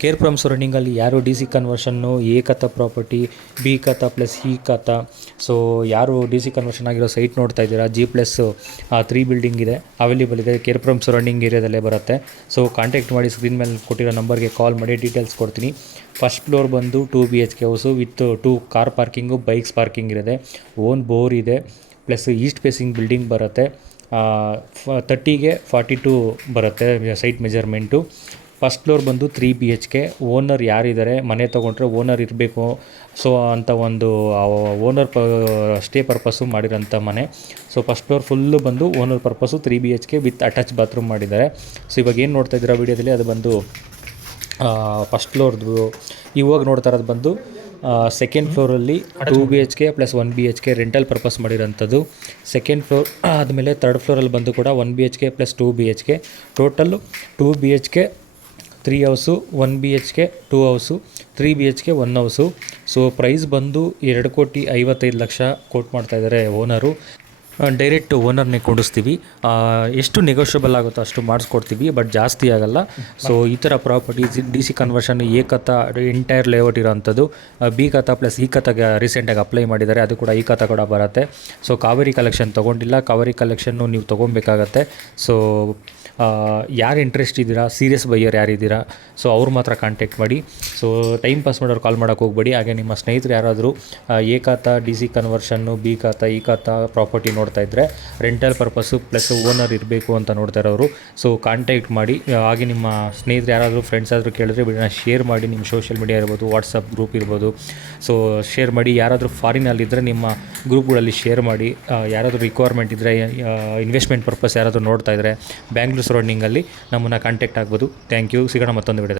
ಕೇರ್ಪುರಂ ಸರೌಂಡಿಂಗಲ್ಲಿ ಯಾರು D C conversion A ಖಾತಾ property, B khata plus E ಖಾತಾ, ಸೊ ಯಾರು ಡಿ ಸಿ ಕನ್ವರ್ಷನ್ ಆಗಿರೋ ಸೈಟ್ ನೋಡ್ತಾ ಇದ್ದೀರಾ, G+3 ಬಿಲ್ಡಿಂಗ್ ಇದೆ, ಅವೈಲೇಬಲ್ ಇದೆ, ಕೇರ್ಪುರಂ ಸರೌಂಡಿಂಗ್ ಏರಿಯಾದಲ್ಲೇ ಬರುತ್ತೆ. ಸೊ ಕಾಂಟ್ಯಾಕ್ಟ್ ಮಾಡಿ, ಸ್ಕ್ರೀನ್ ಮೇಲೆ ಕೊಟ್ಟಿರೋ ನಂಬರ್ಗೆ ಕಾಲ್ ಮಾಡಿ ಡೀಟೇಲ್ಸ್ ಕೊಡ್ತೀನಿ. ಫಸ್ಟ್ ಫ್ಲೋರ್ ಬಂದು 2 BHK house with 2 car parking, bikes parking ಇರುತ್ತೆ, ಓನ್ ಬೋರ್ ಇದೆ, ಪ್ಲಸ್ ಈಸ್ಟ್ ಫೇಸಿಂಗ್ ಬಿಲ್ಡಿಂಗ್ ಬರುತ್ತೆ. 30ಗೆ 42 ಬರುತ್ತೆ ಸೈಟ್ ಮೆಜರ್ಮೆಂಟು. ಫಸ್ಟ್ ಫ್ಲೋರ್ ಬಂದು 3 BHK. ಓನರ್ ಯಾರಿದ್ದಾರೆ, ಮನೆ ತೊಗೊಂಡ್ರೆ ಓನರ್ ಇರಬೇಕು ಸೊ ಅಂತ ಒಂದು ಓನರ್ ಸ್ಟೇ ಪರ್ಪಸ್ಸು ಮಾಡಿರೋಂಥ ಮನೆ. ಸೊ ಫಸ್ಟ್ ಫ್ಲೋರ್ ಫುಲ್ಲು ಬಂದು owner purpose 3 BHK with attach bathroom ಮಾಡಿದ್ದಾರೆ. ಸೊ ಇವಾಗ ಏನು ನೋಡ್ತಾ ಇದ್ದೀರಾ ವೀಡಿಯೋದಲ್ಲಿ ಅದು ಬಂದು ಫಸ್ಟ್ ಫ್ಲೋರ್ದು. ಇವಾಗ ನೋಡ್ತಾ ಇರೋದು ಬಂದು ಸೆಕೆಂಡ್ ಫ್ಲೋರಲ್ಲಿ 2 BHK plus 1 BHK rental purpose ಮಾಡಿರೋಂಥದ್ದು. ಸೆಕೆಂಡ್ ಫ್ಲೋರ್ ಆದಮೇಲೆ ತರ್ಡ್ ಫ್ಲೋರಲ್ಲಿ ಬಂದು ಕೂಡ 1 BHK plus 2 BHK, total 2 BHK 3 house, 1 BHK 2 house, 3 BHK 1 house. So price ಬಂದು 2,55,00,000 ಕೋಟ್ ಮಾಡ್ತಾಯಿದ್ದಾರೆ ಓನರು. ಡೈರೆಕ್ಟ್ ಓನರ್ನೇ ಕೊಡಿಸ್ತೀವಿ. ಎಷ್ಟು ನೆಗೋಷಿಯಬಲ್ ಆಗುತ್ತೋ ಅಷ್ಟು ಮಾಡಿಸ್ಕೊಡ್ತೀವಿ, ಬಟ್ ಜಾಸ್ತಿ ಆಗೋಲ್ಲ. ಸೊ ಈ ಥರ properties D C conversion A khata entire layout ಇರೋವಂಥದ್ದು, ಬಿ ಖಾತಾ ಪ್ಲಸ್ ಇ ಖಾತಾಗೆ ರೀಸೆಂಟಾಗಿ ಅಪ್ಲೈ ಮಾಡಿದ್ದಾರೆ, ಅದು ಕೂಡ ಇ ಖಾತಾ ಕೂಡ ಬರುತ್ತೆ. ಸೊ ಕಾವೇರಿ ಕಲೆಕ್ಷನ್ ತೊಗೊಂಡಿಲ್ಲ, ಕಾವೇರಿ ಕಲೆಕ್ಷನ್ನು ನೀವು ತೊಗೊಬೇಕಾಗತ್ತೆ. ಸೊ ಯಾರು ಇಂಟ್ರೆಸ್ಟ್ ಇದ್ದೀರಾ, ಸೀರಿಯಸ್ ಬೈಯರ್ ಯಾರಿದ್ದೀರಾ, ಸೊ ಅವ್ರು ಮಾತ್ರ ಕಾಂಟ್ಯಾಕ್ಟ್ ಮಾಡಿ. ಸೊ ಟೈಮ್ ಪಾಸ್ ಮಾಡೋರು ಕಾಲ್ ಮಾಡೋಕ್ಕೆ ಹೋಗ್ಬೇಡಿ. ಹಾಗೆ ನಿಮ್ಮ ಸ್ನೇಹಿತರು ಯಾರಾದರೂ ಎ ಖಾತಾ, ಡಿ ಸಿ ಕನ್ವರ್ಷನ್ನು, ಬಿ ಖಾತಾ, ಇ ಖಾತಾ ಪ್ರಾಪರ್ಟಿ ನೋಡ್ತಾ ಇದ್ದರೆ, ರೆಂಟಲ್ ಪರ್ಪಸ್ಸು ಪ್ಲಸ್ ಓನರ್ ಇರಬೇಕು ಅಂತ ನೋಡ್ತಾ ಇರೋರು ಸೊ ಕಾಂಟ್ಯಾಕ್ಟ್ ಮಾಡಿ. ಹಾಗೆ ನಿಮ್ಮ ಸ್ನೇಹಿತರು ಯಾರಾದರೂ ಫ್ರೆಂಡ್ಸ್ ಆದರೂ ಕೇಳಿದ್ರೆ ವಿಡಿಯೋನ ಶೇರ್ ಮಾಡಿ. ನಿಮ್ಮ ಸೋಷಿಯಲ್ ಮೀಡಿಯಾ ಇರ್ಬೋದು, ವಾಟ್ಸಪ್ ಗ್ರೂಪ್ ಇರ್ಬೋದು, ಸೊ ಶೇರ್ ಮಾಡಿ. ಯಾರಾದರೂ ಫಾರಿನಲ್ಲಿದ್ದರೆ ನಿಮ್ಮ ಗ್ರೂಪ್ಗಳಲ್ಲಿ ಶೇರ್ ಮಾಡಿ. ಯಾರಾದರೂ ರಿಕ್ವೈರ್ಮೆಂಟ್ ಇದ್ದರೆ, ಇನ್ವೆಸ್ಟ್ಮೆಂಟ್ ಪರ್ಪಸ್ ಯಾರಾದರೂ ನೋಡ್ತಾ ಇದ್ದರೆ ಬ್ಯಾಂಗ್ಳೂರ್ ಸರೌಂಡಿಂಗಲ್ಲಿ ನಮ್ಮನ್ನು ಕಾಂಟ್ಯಾಕ್ಟ್ ಆಗ್ಬೋದು. Thank you. ಸಿಗೋಣ ಮತ್ತೊಂದು ವಿಡಿಯೋ.